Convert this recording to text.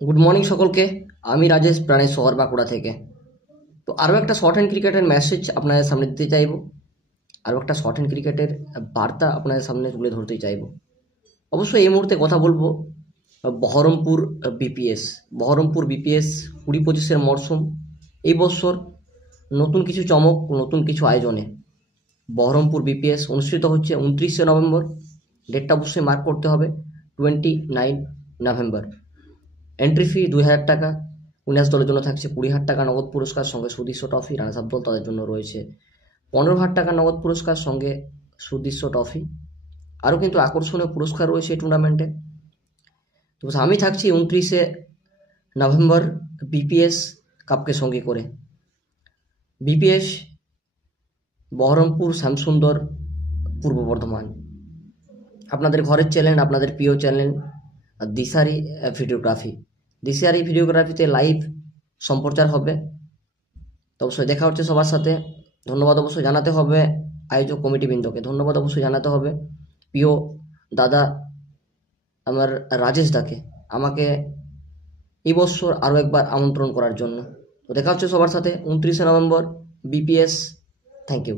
Good morning সকলকে। আমি রাজেশ প্রাণেশ শহর বাঁকুড়া থেকে। তো আরও একটা শর্ট হ্যান্ড ক্রিকেটের মেসেজ আপনাদের সামনে দিতে চাইব, আরও একটা শর্ট হ্যান্ড ক্রিকেটের বার্তা আপনাদের সামনে তুলে ধরতে চাইব। অবশ্যই এই মুহূর্তে কথা বলবো বহরমপুর বিপিএস। বহরমপুর বিপিএস 20-25-এর মরশুম এই বছর নতুন কিছু চমক, নতুন কিছু আয়োজনে বহরমপুর বিপিএস অনুষ্ঠিত হচ্ছে 29শে নভেম্বর। ডেটটা অবশ্যই মার্ক করতে হবে, 29 নভেম্বর। এন্ট্রি ফি 2,000 টাকা। উইনার্স দলের জন্য থাকছে 20,000 টাকা নগদ পুরস্কার সঙ্গে সুদৃশ্য ট্রফি। রানার্স আপ দল তাদের জন্য রয়েছে 15,000 টাকা নগদ পুরস্কার সঙ্গে সুদৃশ্য ট্রফি। আরও কিন্তু আকর্ষণীয় পুরস্কার রয়েছে এই টুর্নামেন্টে। তো আমি থাকছি 29শে নভেম্বর বিপিএস কাপকে সঙ্গে করে। বিপিএস বহরমপুর শ্যামসুন্দর পূর্ব বর্ধমান, আপনাদের ঘরের চ্যানেল, আপনাদের প্রিয় চ্যানেল দিশারি ভিডিওগ্রাফি। দিশারি ভিডিওগ্রাফিতে লাইভ সম্প্রচার হবে। তো অবশ্যই দেখা হচ্ছে সবার সাথে। ধন্যবাদ অবশ্যই জানাতে হবে আয়োজক কমিটিবৃন্দকে, ধন্যবাদ অবশ্যই জানাতে হবে প্রিয় দাদা আমার রাজেশ দাকে, আমাকে এই বছর আরও একবার আমন্ত্রণ করার জন্য। তো দেখা হচ্ছে সবার সাথে 29শে নভেম্বর বিপিএস। Thank you.